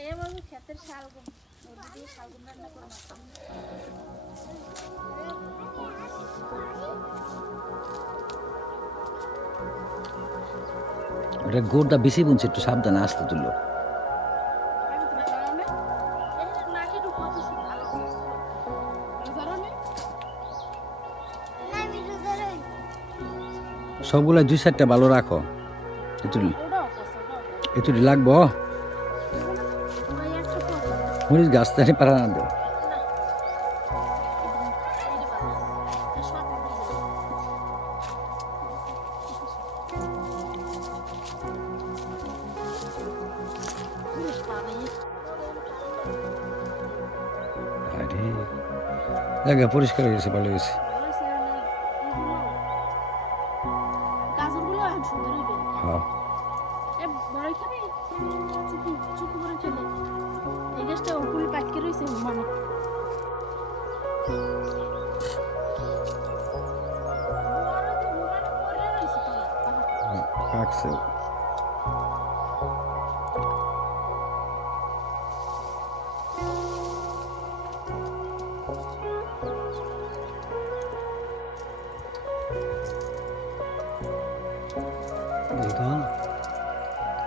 ক্ষেতের শালগম দিয়ে শালগম রান্না করলাম। ওটা গোড়টা বেশি বুনছে, একটু সাবধানে আসতে তুললো। সবগুলা 2-4টা ভালো রাখো। একটু লাগবো মরিচ গাছ তাই পারা না দেও। আরে জায়গা পরিষ্কার হয়ে গেছে, ভালো হয়েছে। হ্যাঁ পাকছে।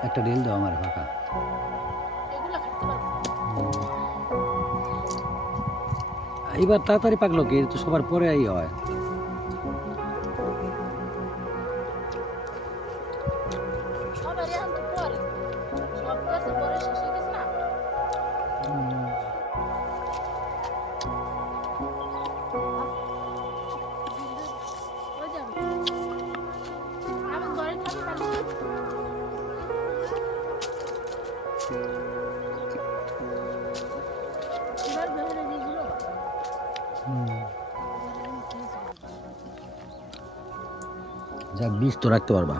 একটা রিল দাও আমার ফাঁকা। এবার তাড়াতাড়ি পাকলো কি, তো সবার পরে আই হয়। যাক, বীজ তো রাখতে পারবা।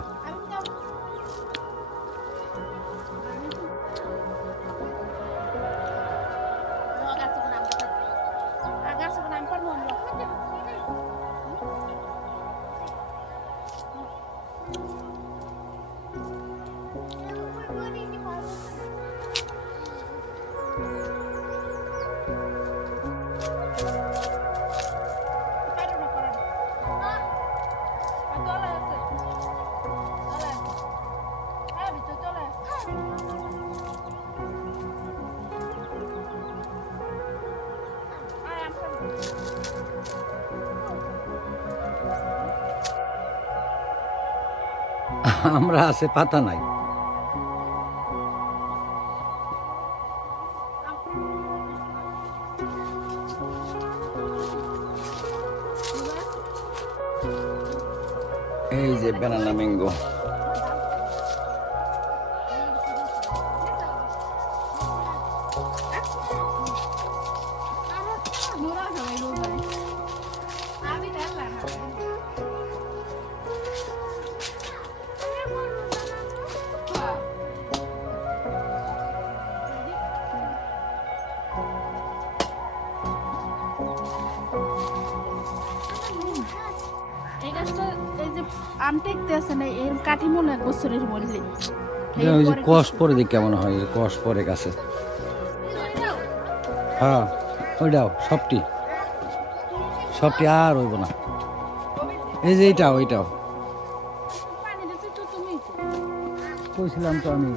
আমরা আছে পাতা নাই। এই যে ব্যানানা ম্যাঙ্গো। কষ পরে দেখ কেমন হয়, কষ পরে গাছে। হ্যাঁ ওইটাও সবটি আর হইব না। এই যে এইটাও কইছিলাম তো আমি।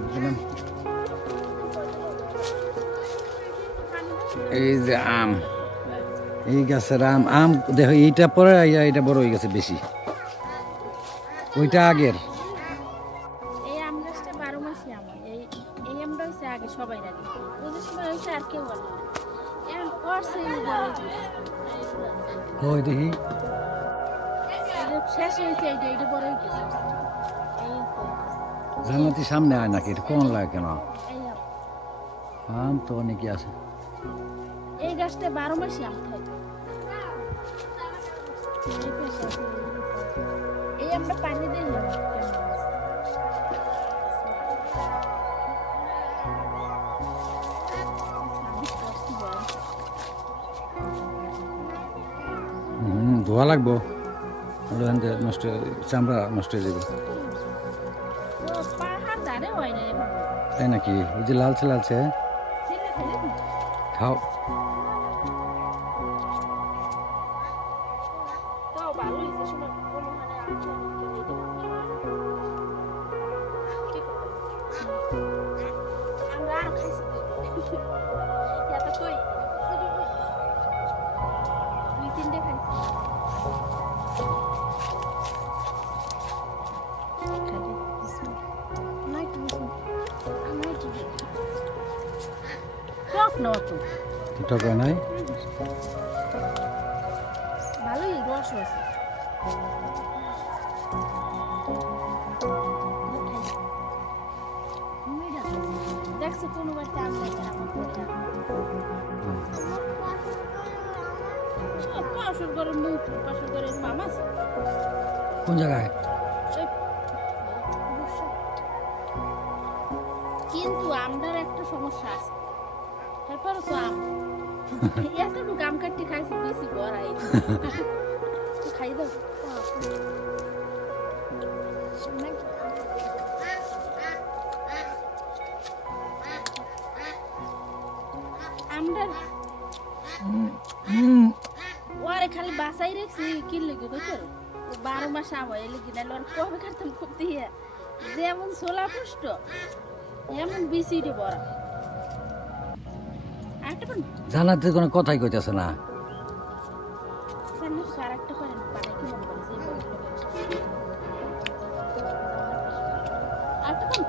এই যে আম, এই গাছের আম দেখো, এইটা পরে এইটা বড় হয়ে গেছে বেশি, ওইটা আগের। এই আম গাছটা 12 মাসই আম হয়। এই আমটা হচ্ছে আগে সবাই রাখে, ওই সময় হয়েছে আর কেউ বলে এখন করছে ওই দেখি শেষ হয়েছে। এইটা বড় হয়ে গেছে। জানাতি সামনে আয় নাকি, এটা কোন লাগে কেন? আম তো অনেকই আছে। এই গাছটা 12 মাসই আম থাকে। এই আমরা পানি দিই না। ধোয়া লাগবো, নষ্ট, চামড়া নষ্ট হয়ে যাবে। তাই নাকি? ওই যে লালচে খাও। তাও ভালো হয়েছে শোনো কোনো মানে আমরা আর খাইছি এত কই 2-3টে খাইছি টক না অত টাকা নাই। ভালোই রস আছে দেখছো কোনো বাড়িতে আসলে পাশের ঘরের মুখ পাশের ঘরের মামা আছে কোন জায়গায়? কিন্তু আমরার একটা সমস্যা আছে তারপরে তো আম এতটুকু আম কাটতে খাইছি বেশি বড়াই খাই দাও আমরা ওরে খালি বাসাই রেখছি কি লেগে কইতো 12 মাস আম হয় এলে কিনা লর কবে কাটতাম খুব দিয়ে যেমন ছোলা পুষ্ট এমন বিসিডি বড় আরেকটা পান জানাতে কোনো কথাই কইতেছে না। সামনে আরেকটা পারেন পারে কি মনে করে সেই বড় আরেকটা পান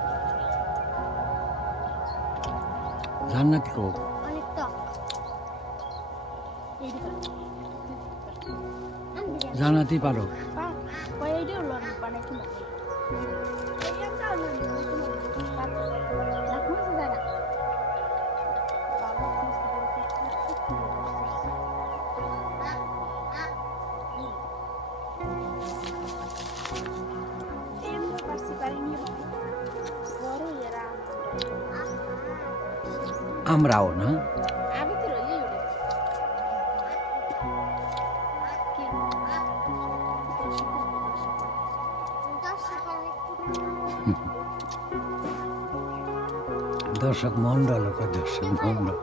জান্নাতি কো অনেক টক এই দিকে জানাতি পারো। পা কই এই দিও লন বানাই কি মনে এই একটা লন রাখো জানা বাবা আমরাও না আমি তো রই দর্শক মন্ডল দর্শক মন্ডল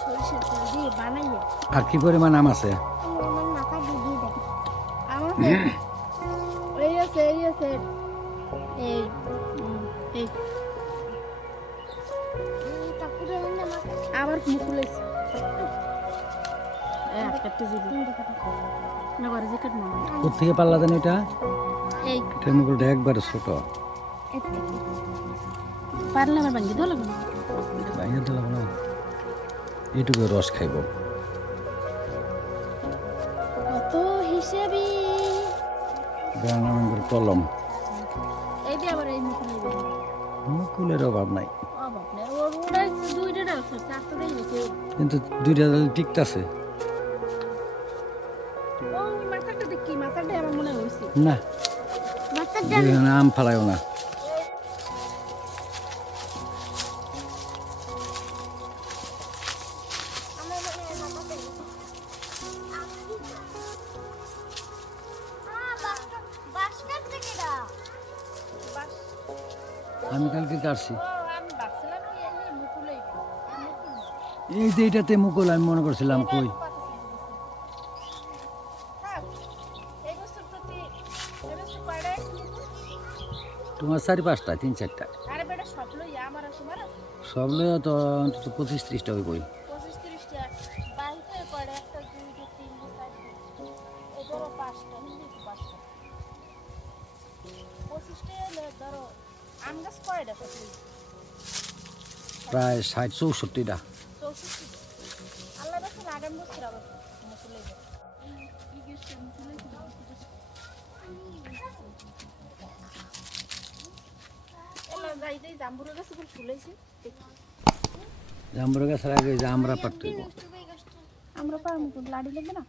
সরিষার তেল দিয়ে বানাইয়ে আর কি পরিমাণ আম আছে? আমার মাথা ডুবিয়ে দেয় আমার এই আছে এই আছে এই এই আবার মুকুলেছে কাটতে যাবি না ঘরে যে কাট মনে কোথেকে পাল্লা দেন এটা? এই এটা মুকুলটা একবারে ছোট। পারলে আমার ভাঙ্গি দো লাগবে ভাঙিয়ে দিলাম না, এইটুকু রস খাইব। কত হিসেবি গ্রামের কলম এই দিয়ে আবার এই মুকুলে দিবি মুকুলের অভাব নাই, অভাব নেই ওর ওরাই দুইটা ডাল করছে আটটা দিয়ে গেছে কিন্তু দুইটা ডাল টিকতাছে ওই মাথাটা দেখি মাথাটা আমার মনে হয়েছে না। মাথাটা এখানে আম ফালাইও না। আমি কালকে কাটছি আমি ভাবছিলাম কি এই মুকুলেই এই যে এইটাতে মুকুল, আমি মনে করছিলাম কই এই বছর প্রতি এবছর কয়টা তোমার 4-5টা 3-4টা আরে বেটা সব লই আমার সময় আছে সব লইয়া তো অন্তত 25-30টা হইবই। 25-30টা বাইরে পড়ে একটা 2টা 3টা 4টা এটারও 5টা হিন্দি 5টা 25টা এলে ধরো আম গাছ কয়টা সত্যি প্রায় 60-64টা। 64 আল্লাহ রাখেন আগাম বছর আবার মুকুলে যাবে এই গেছে মুকুলে এলা যাইতেই জাম্বুর গাছে ফুল ফুলাইছে জাম্বুর গাছের আগে যে আমরা পারতে আমরা পারমু লাড়ি লাগবে না